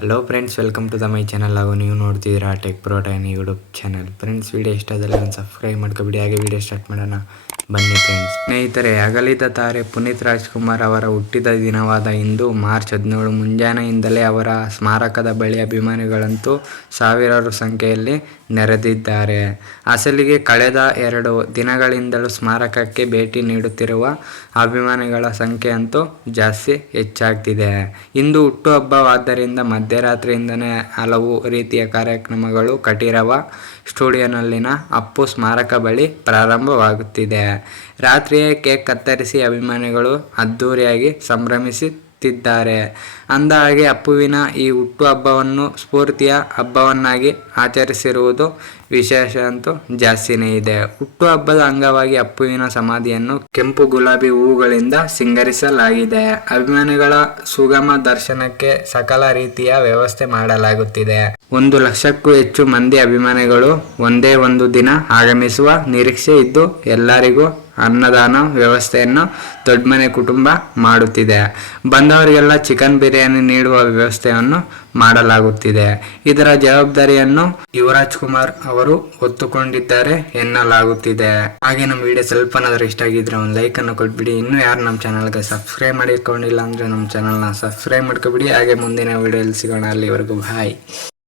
Hello friends, welcome to the my channel. ಹಾಗೂ ನೀವು ನೋಡ್ತಿದ್ದೀರಾ tech protein YouTube channel. Friends, video ಇಷ್ಟ ಆದಲ್ಲಿ ಒಂದು ಸಬ್ಸ್ಕ್ರೈಬ್ ಮಾಡ್ಕೊಬಿಡಿ. ಹಾಗೆ ವಿಡಿಯೋ ಸ್ಟಾರ್ಟ್ ಮಾಡೋಣ ಬನ್ನಿ ಫ್ರೆಂಡ್ಸ್. ಸ್ನೇಹಿತರೆ, ಅಗಲಿದ ತಾರೆ ಪುನೀತ್ ರಾಜ್ಕುಮಾರ್ ಅವರ ಹುಟ್ಟಿದ ದಿನವಾದ ಇಂದು ಮಾರ್ಚ್ 17 ಮುಂಜಾನೆಯಿಂದಲೇ ಅವರ ಸ್ಮಾರಕದ ಬಳಿ ಅಭಿಮಾನಿಗಳಂತೂ ಸಾವಿರಾರು ಸಂಖ್ಯೆಯಲ್ಲಿ ನೆರೆದಿದ್ದಾರೆ. ಅಸಲಿಗೆ ಕಳೆದ 2 ದಿನಗಳಿಂದಲೂ ಸ್ಮಾರಕಕ್ಕೆ ಭೇಟಿ ನೀಡುತ್ತಿರುವ ಅಭಿಮಾನಿಗಳ ಸಂಖ್ಯೆ ಅಂತೂ ಜಾಸ್ತಿ ಹೆಚ್ಚಾಗ್ತಿದೆ. ಇಂದು ಹುಟ್ಟುಹಬ್ಬವಾದ್ದರಿಂದ ಮಧ್ಯರಾತ್ರಿಯಿಂದಲೇ ಹಲವು ರೀತಿಯ ಕಾರ್ಯಕ್ರಮಗಳು ಕಟೀರವ ಸ್ಟುಡಿಯೋನಲ್ಲಿನ ಅಪ್ಪು ಸ್ಮಾರಕ ಬಳಿ ಪ್ರಾರಂಭವಾಗುತ್ತಿದೆ. ರಾತ್ರಿಯೇ ಕೇಕ್ ಕತ್ತರಿಸಿ ಅಭಿಮಾನಿಗಳು ಅದ್ದೂರಿಯಾಗಿ ಸಂಭ್ರಮಿಸುತ್ತಿದ್ದಾರೆ. ಅಂದಹಾಗೆ ಅಪ್ಪುವಿನ ಈ ಹುಟ್ಟುಹಬ್ಬವನ್ನು ಸ್ಫೂರ್ತಿಯ ಹಬ್ಬವನ್ನಾಗಿ ಆಚರಿಸಿರುವುದು ವಿಶೇಷ ಅಂತೂ ಜಾಸ್ತಿನೇ ಇದೆ. ಹುಟ್ಟುಹಬ್ಬದ ಅಂಗವಾಗಿ ಅಪ್ಪುವಿನ ಸಮಾಧಿಯನ್ನು ಕೆಂಪು ಗುಲಾಬಿ ಹೂವುಗಳಿಂದ ಸಿಂಗರಿಸಲಾಗಿದೆ. ಅಭಿಮಾನಿಗಳ ಸುಗಮ ದರ್ಶನಕ್ಕೆ ಸಕಲ ರೀತಿಯ ವ್ಯವಸ್ಥೆ ಮಾಡಲಾಗುತ್ತಿದೆ. 1 ಲಕ್ಷಕ್ಕೂ ಹೆಚ್ಚು ಮಂದಿ ಅಭಿಮಾನಿಗಳು ಒಂದೇ ಒಂದು ದಿನ ಆಗಮಿಸುವ ನಿರೀಕ್ಷೆ ಇದ್ದು, ಎಲ್ಲರಿಗೂ ಅನ್ನದಾನ ವ್ಯವಸ್ಥೆಯನ್ನು ದೊಡ್ಡಮನೆ ಕುಟುಂಬ ಮಾಡುತ್ತಿದೆ. ಬಂದವರಿಗೆಲ್ಲ ಚಿಕನ್ ಬಿರಿಯಾನಿ ನೀಡುವ ವ್ಯವಸ್ಥೆಯನ್ನು ಮಾಡಲಾಗುತ್ತಿದೆ. ಇದರ ಜವಾಬ್ದಾರಿಯನ್ನು ಯುವರಾಜ್ ಕುಮಾರ್ ಅವರು ಹೊತ್ತುಕೊಂಡಿದ್ದಾರೆ ಎನ್ನಲಾಗುತ್ತಿದೆ. ಹಾಗೆ ನಮ್ಮ ವಿಡಿಯೋ ಸ್ವಲ್ಪನಾದರೂ ಇಷ್ಟ ಆಗಿದ್ರೆ ಒಂದು ಲೈಕ್ ಅನ್ನು ಕೊಟ್ಬಿಡಿ. ಇನ್ನೂ ಯಾರು ನಮ್ಮ ಚಾನಲ್ಗೆ ಸಬ್ಸ್ಕ್ರೈಬ್ ಮಾಡಿಕೊಂಡಿಲ್ಲ ಅಂದರೆ ನಮ್ಮ ಚಾನಲ್ನ ಸಬ್ಸ್ಕ್ರೈಬ್ ಮಾಡ್ಕೊಬಿಡಿ. ಹಾಗೆ ಮುಂದಿನ ವಿಡಿಯೋದಲ್ಲಿ ಸಿಗೋಣ. ಅಲ್ಲಿವರೆಗೂ ಬಾಯ್.